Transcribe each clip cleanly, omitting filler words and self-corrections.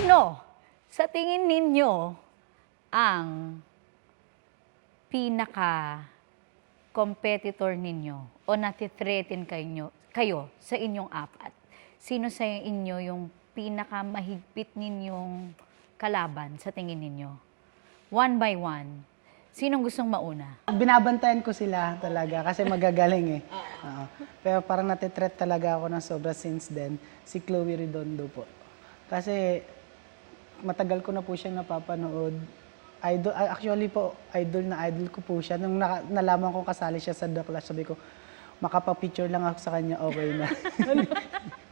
Sino sa tingin ninyo ang pinaka-competitor ninyo o nati-threaten kayo sa inyong apat? Sino sa inyo yung pinaka-mahigpit ninyong kalaban sa tingin ninyo? One by one. Sinong gustong mauna? Binabantayan ko sila talaga kasi magagaling eh. Oo. Pero parang natitreat talaga ako ng sobra since then, si Chloe Redondo po. Kasi matagal ko na po siyang napapanood. Idol, actually po, idol ko po siya. Nung nalaman ko kasali siya sa The Clash, sabi ko, makapapicture lang ako sa kanya, okay na.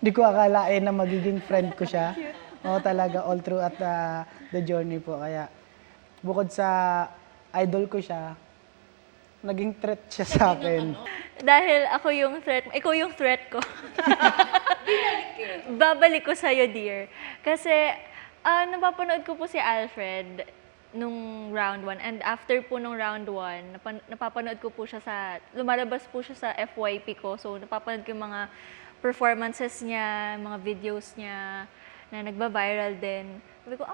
Hindi ko akalain na magiging friend ko siya. Oo, talaga, all throughout the journey po. Kaya, bukod sa idol ko siya, naging threat siya sa akin. Dahil ako yung threat, ikaw yung threat ko. Babalik ko sa'yo, dear. Kasi, napapanood ko po si Alfred nung round 1. And after po nung round 1, napapanood ko po siya lumalabas po siya sa FYP ko. So, napapanood ko yung mga performances niya, mga videos niya na nagba-viral din. Sabi ko,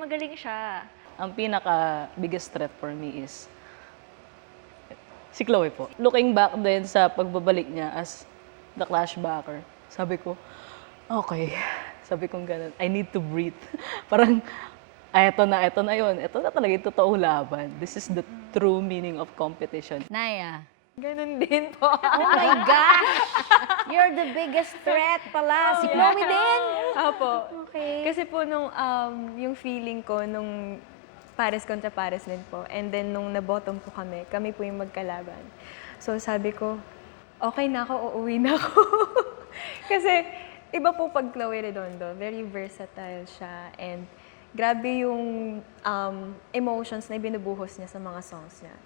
magaling siya. Ang pinaka-biggest threat for me is si Chloe po. Looking back din sa pagbabalik niya as the Clash backer, sabi ko, okay. Sabi ko ganun, I need to breathe. Parang, eto na yun. Eto na talaga yung totoong laban. This is the true meaning of competition. Naya. Ganun din po. Oh my gosh! You're the biggest threat pala. Si Chloe din? Opo. Okay. Kasi po nung yung feeling ko nung pares kontra pares din po. And then nung na-bottom po kami po yung magkalaban. So sabi ko, okay na ako, uuwi na ako. Kasi iba po pag Chloe Redondo, very versatile siya. And grabe yung emotions na ibinubuhos niya sa mga songs niya.